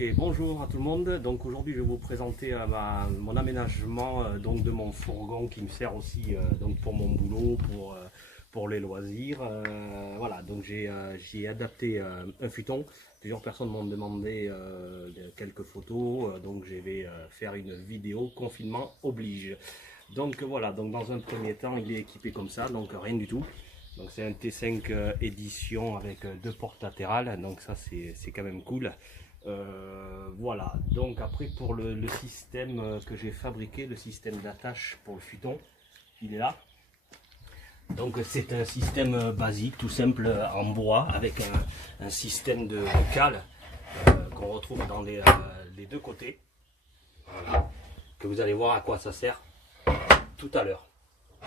Ok, bonjour à tout le monde. Donc aujourd'hui je vais vous présenter mon aménagement donc de mon fourgon qui me sert aussi donc pour mon boulot, pour les loisirs. Voilà, donc j'ai adapté un futon. Plusieurs personnes m'ont demandé quelques photos, donc je vais faire une vidéo. Confinement oblige. Donc voilà, donc dans un premier temps il est équipé comme ça, donc rien du tout. Donc c'est un T5 édition avec deux portes latérales, donc ça c'est quand même cool. Voilà, donc après pour le système que j'ai fabriqué, le système d'attache pour le futon, il est là. Donc c'est un système basique, tout simple en bois, avec un système de cale qu'on retrouve dans les deux côtés. Voilà. Que vous allez voir à quoi ça sert tout à l'heure.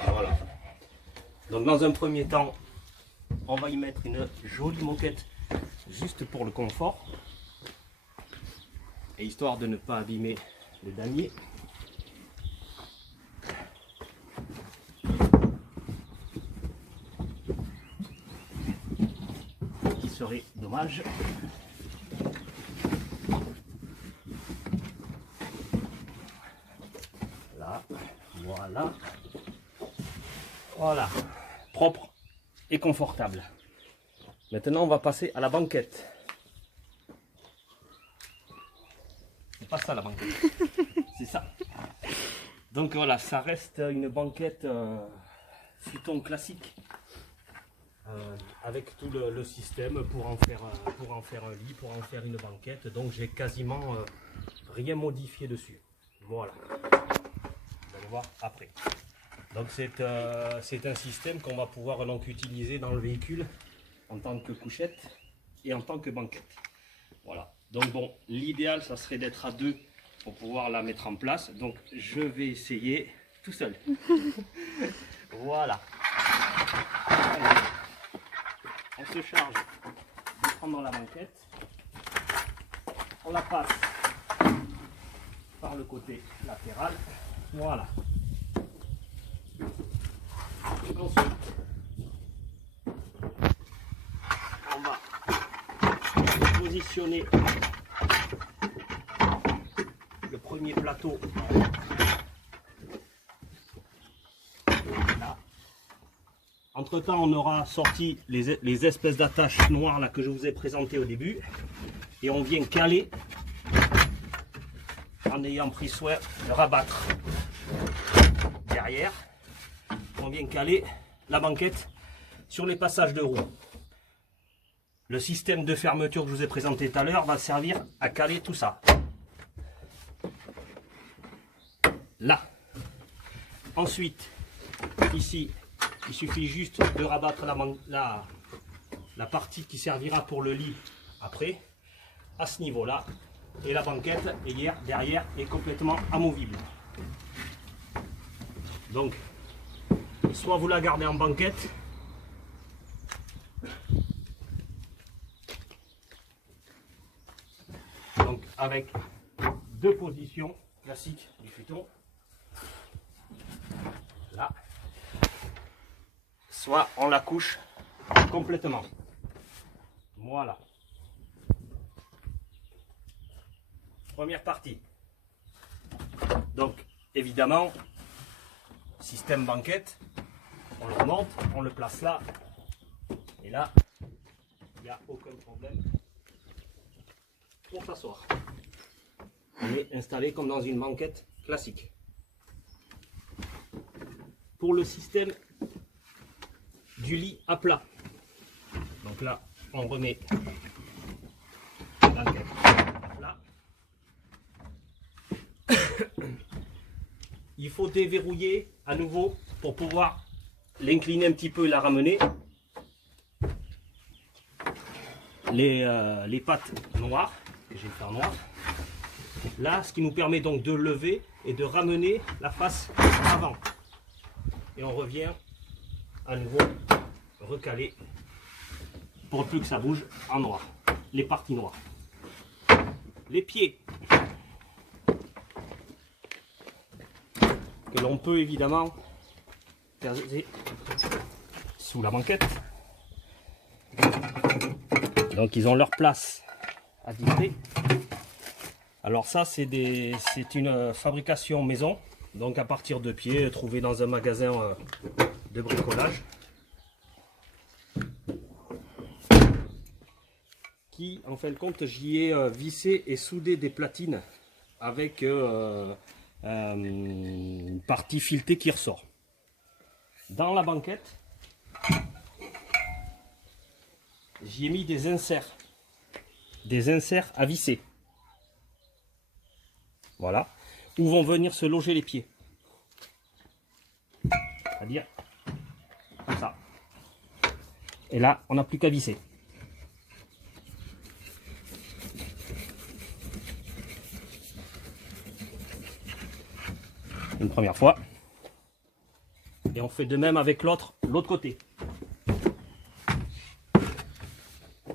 Voilà. Donc dans un premier temps, on va y mettre une jolie moquette juste pour le confort. Et histoire de ne pas abîmer le damier. Qui serait dommage. Là, voilà. Voilà. Propre et confortable. Maintenant, on va passer à la banquette. C'est pas ça la banquette, c'est ça. Donc voilà, ça reste une banquette futon classique avec tout le système pour en faire un lit, pour en faire une banquette. Donc j'ai quasiment rien modifié dessus. Voilà, vous allez voir après. Donc c'est un système qu'on va pouvoir donc utiliser dans le véhicule en tant que couchette et en tant que banquette. Voilà. Donc bon, l'idéal, ça serait d'être à deux pour pouvoir la mettre en place. Donc je vais essayer tout seul. Voilà. Alors, on se charge de prendre la banquette. On la passe par le côté latéral. Voilà. Ensuite, on va positionner le premier plateau là. Entre temps, on aura sorti les espèces d'attaches noires là que je vous ai présentées au début, et on vient caler en ayant pris soin de rabattre derrière. On vient caler la banquette sur les passages de roues. Le système de fermeture que je vous ai présenté tout à l'heure va servir à caler tout ça. Là. Ensuite, ici, il suffit juste de rabattre la partie qui servira pour le lit après, à ce niveau-là. Et la banquette derrière est complètement amovible. Donc, soit vous la gardez en banquette, donc avec deux positions classiques du futon, là, soit on la couche complètement. Voilà. Première partie. Donc évidemment, système banquette, on le remonte, on le place là, et là, il n'y a aucun problème pour s'asseoir. On est installé comme dans une banquette classique. Pour le système du lit à plat, donc là, on remet la banquette à plat. Il faut déverrouiller à nouveau pour pouvoir l'incliner un petit peu et la ramener. Les pattes noires, que j'ai fait en noir. Là, ce qui nous permet donc de lever et de ramener la face avant. Et on revient à nouveau recaler pour plus que ça bouge en noir. Les parties noires. Les pieds. Que l'on peut évidemment placer sous la banquette. Donc ils ont leur place à visser. Alors ça, c'est une fabrication maison, donc à partir de pieds, trouvé dans un magasin de bricolage. Qui, en fin de compte, j'y ai vissé et soudé des platines avec une partie filetée qui ressort. Dans la banquette, j'y ai mis des inserts à visser. Voilà, où vont venir se loger les pieds. C'est-à-dire comme ça. Et là, on n'a plus qu'à visser. Une première fois. Et on fait de même avec l'autre côté.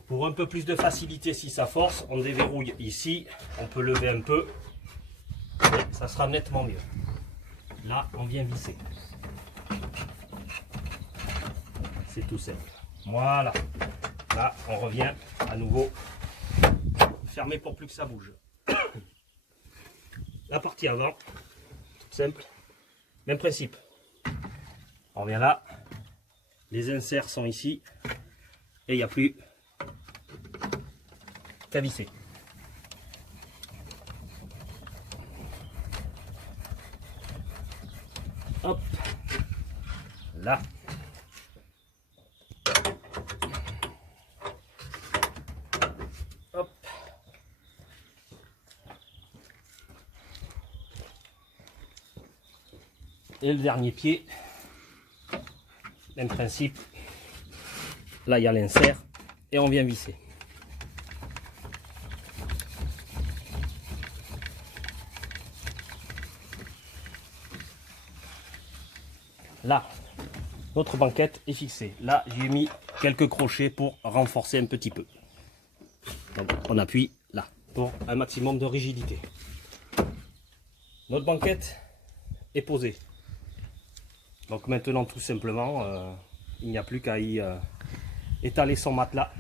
Pour un peu plus de facilité, si ça force, on déverrouille ici. On peut lever un peu. Et ça sera nettement mieux. Là, on vient visser. C'est tout simple. Voilà. Là, on revient à nouveau. Fermer pour plus que ça bouge. La partie avant, tout simple. Même principe. On revient là. Les inserts sont ici. Et il n'y a plus qu'à visser. Hop. Là. Hop. Et le dernier pied, même principe. Là, il y a l'insert et on vient visser. Là, notre banquette est fixée. Là, j'ai mis quelques crochets pour renforcer un petit peu. Donc, on appuie là pour un maximum de rigidité. Notre banquette est posée. Donc maintenant, tout simplement, il n'y a plus qu'à y étaler son matelas.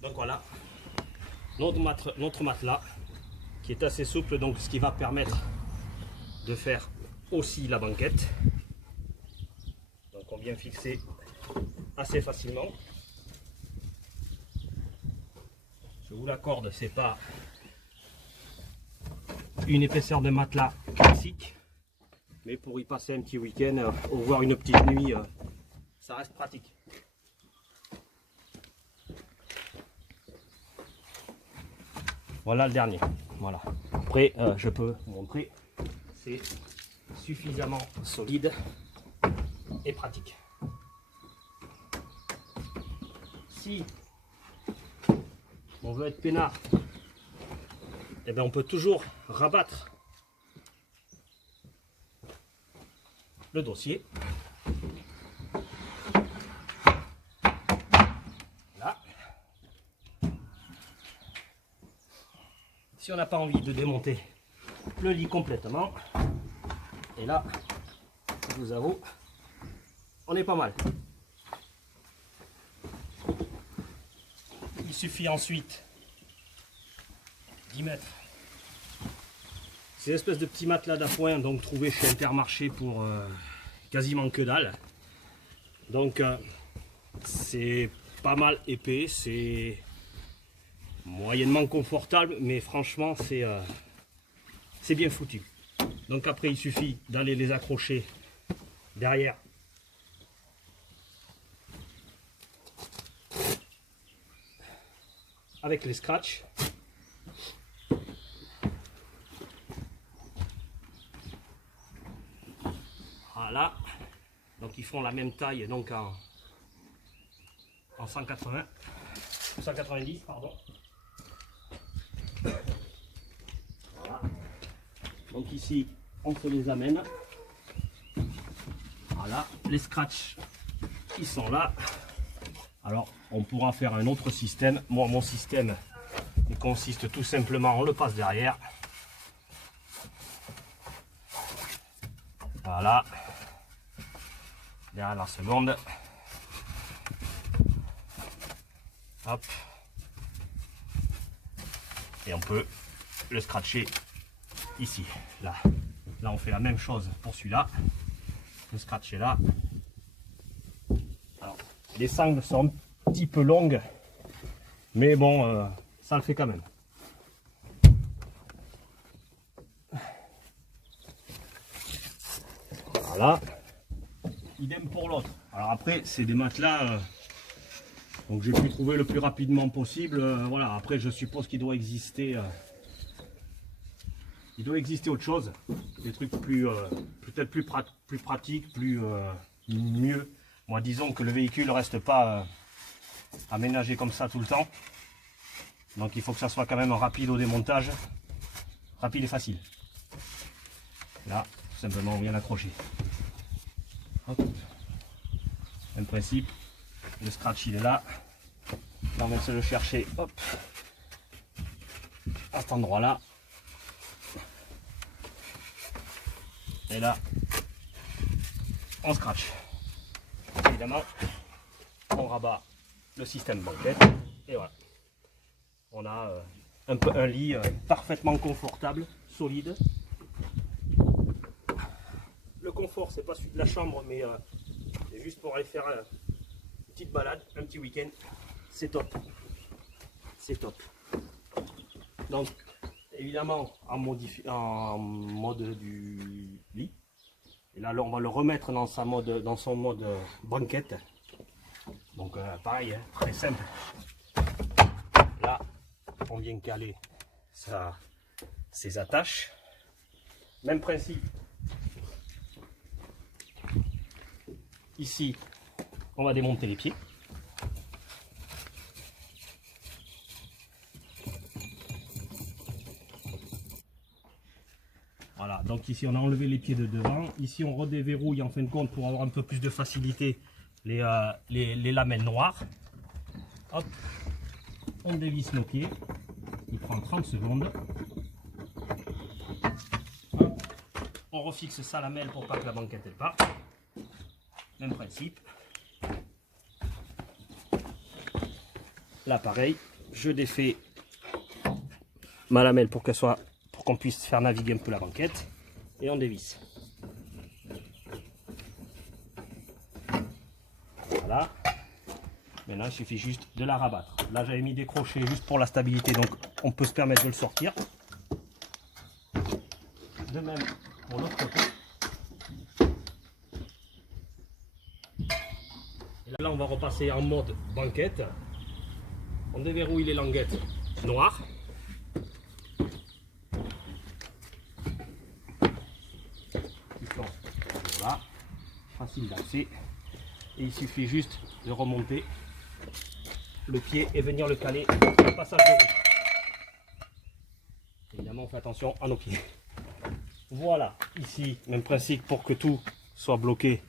Donc voilà, notre matelas qui est assez souple, donc ce qui va permettre de faire aussi la banquette. Donc on vient fixer assez facilement. Je vous l'accorde, c'est pas une épaisseur de matelas classique, mais pour y passer un petit week-end ou voir une petite nuit, ça reste pratique. Voilà le dernier. Voilà. Après, je peux vous montrer, c'est suffisamment solide et pratique. Si on veut être peinard, eh bien on peut toujours rabattre le dossier. Là. Si on n'a pas envie de démonter le lit complètement, et là, je vous avoue, on est pas mal. Il suffit ensuite d'y mettre ces espèces de petits matelas d'appoint, donc trouvés chez Intermarché pour quasiment que dalle. Donc c'est pas mal épais, c'est moyennement confortable, mais franchement c'est bien foutu. Donc après il suffit d'aller les accrocher derrière avec les scratchs. Voilà, donc ils font la même taille, donc en 190 pardon. Voilà. Donc ici on se les amène. Voilà, les scratchs ils sont là. Alors on pourra faire un autre système. Moi mon système il consiste tout simplement, on le passe derrière. Voilà. Derrière la seconde. Hop. Et on peut le scratcher ici. Là on fait la même chose pour celui-là. Le scratcher là. Alors, les sangles sont un petit peu longues, mais bon, ça le fait quand même. Voilà. Idem pour l'autre. Alors après, c'est des matelas, donc j'ai pu trouver le plus rapidement possible. Voilà. Après, je suppose qu'il doit exister. Il doit exister autre chose, des trucs plus, peut-être plus pratiques, mieux. Moi, disons que le véhicule ne reste pas aménagé comme ça tout le temps. Donc il faut que ça soit quand même rapide au démontage, rapide et facile. Là, tout simplement, on vient l'accrocher. Même principe, le scratch il est là. Là, on vient se le chercher, hop, à cet endroit-là. Et là, on scratch. Évidemment, on rabat le système banquette. Et voilà. On a un lit parfaitement confortable, solide. Le confort, c'est pas celui de la chambre, mais c'est juste pour aller faire une petite balade, un petit week-end. C'est top. C'est top. Donc, évidemment, en mode du lit. Et là, on va le remettre dans son mode banquette. Donc, pareil, hein, très simple. Là, on vient caler ses attaches. Même principe. Ici, on va démonter les pieds. Voilà, donc ici on a enlevé les pieds de devant. Ici on redéverrouille en fin de compte pour avoir un peu plus de facilité les lamelles noires. Hop, on dévisse nos pieds. Il prend 30 secondes. Hop. On refixe sa lamelle pour pas que la banquette elle parte. Même principe. Là pareil, je défais ma lamelle pour qu'on puisse faire naviguer un peu la banquette et on dévisse. Voilà. Maintenant il suffit juste de la rabattre. Là j'avais mis des crochets juste pour la stabilité, donc on peut se permettre de le sortir. De même pour l'autre côté. Et là on va repasser en mode banquette. On déverrouille les languettes noires. Voilà, facile d'accès. Et il suffit juste de remonter le pied et venir le caler au passage de roue. Évidemment, on fait attention à nos pieds. Voilà, ici, même principe pour que tout soit bloqué.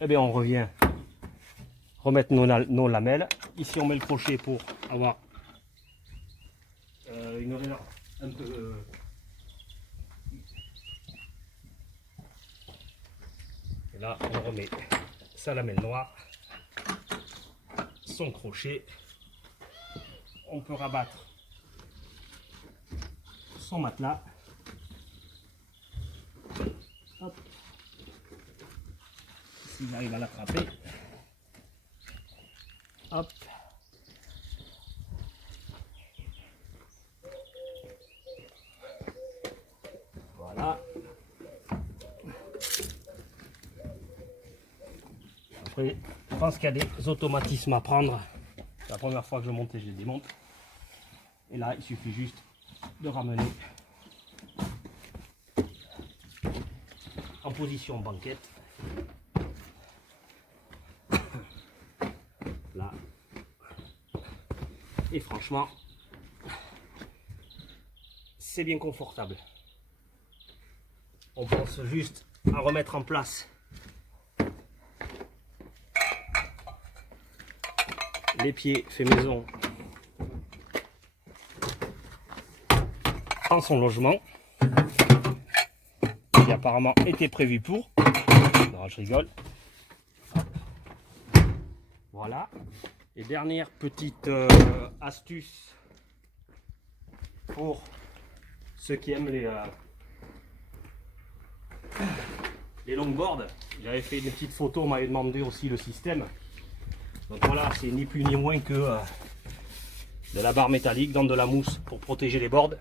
Eh bien, on revient remettre nos lamelles. Ici, on met le crochet pour avoir une rayon un peu. Et là, on remet sa lamelle noire, son crochet. On peut rabattre son matelas. Hop. S'il arrive à l'attraper. Hop. Voilà. Après, je pense qu'il y a des automatismes à prendre. La première fois que je monte, je les démonte. Et là, il suffit juste de ramener en position banquette. Là. Et franchement, c'est bien confortable. On pense juste à remettre en place les pieds fait maison en son logement, qui apparemment était prévu pour. Non, je rigole. Voilà. Et dernière petite astuce pour ceux qui aiment les longboards. J'avais fait des petites photos, on m'avait demandé aussi le système. Donc voilà, c'est ni plus ni moins que de la barre métallique dans de la mousse pour protéger les boards.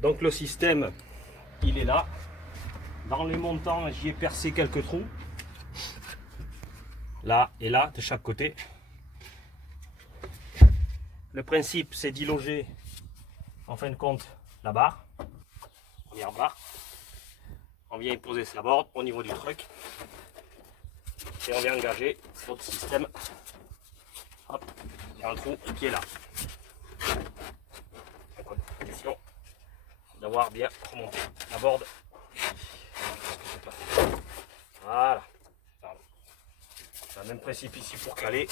Donc le système, il est là. Dans les montants, j'y ai percé quelques trous. Là et là, de chaque côté. Le principe, c'est d'y loger, en fin de compte, la barre. Première barre. On vient y poser sa board au niveau du truc. Et on vient engager notre système. Hop, il y a un trou qui est là. Donc, question d'avoir bien remonté la board. Voilà. C'est le même principe ici pour caler.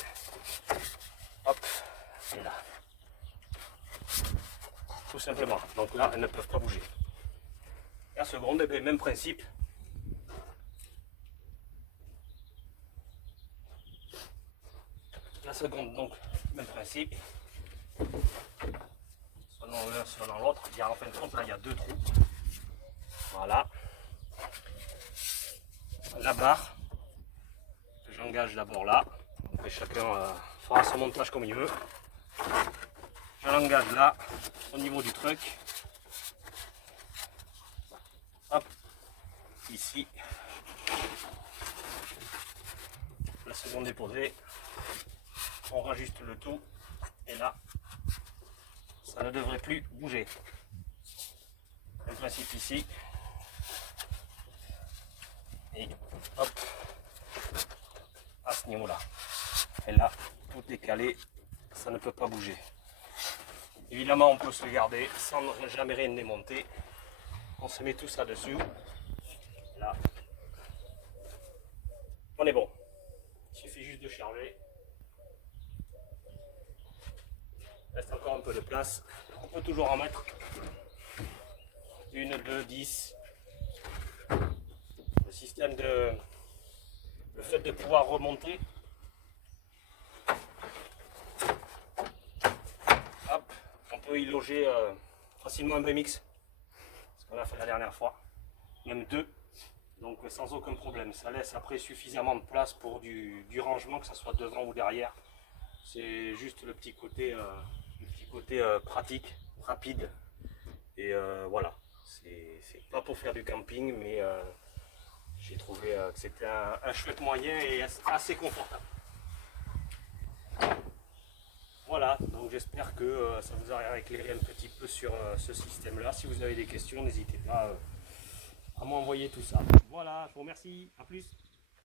Hop, et là. Tout simplement. Donc là, elles ne peuvent pas bouger. La seconde, même principe. La seconde, donc, même principe. Selon l'un, selon l'autre. Il y a en fin de compte, là, il y a deux trous. Voilà. La barre, que j'engage d'abord là. Et chacun fera son montage comme il veut. Je l'engage là, au niveau du truc. Hop, ici. La seconde est posée. On rajuste le tout. Et là, ça ne devrait plus bouger. Le principe ici. Et hop, à ce niveau-là. Et là, tout est calé. Ça ne peut pas bouger. Évidemment, on peut se le garder sans jamais rien démonter. On se met tout ça dessus. Là, on est bon. Il suffit juste de charger. Il reste encore un peu de place. On peut toujours en mettre. 1, 2, 10. Le système de... Le fait de pouvoir remonter. Hop, on peut y loger facilement un BMX. Ce qu'on a fait la dernière fois. Même deux. Donc sans aucun problème. Ça laisse après suffisamment de place pour du rangement, que ce soit devant ou derrière. C'est juste le petit côté, pratique, rapide. Et voilà. C'est pas pour faire du camping, mais j'ai trouvé que c'était un chouette moyen et assez confortable. Voilà, donc j'espère que ça vous aura éclairé un petit peu sur ce système-là. Si vous avez des questions, n'hésitez pas à m'envoyer tout ça. Voilà, je vous remercie. À plus.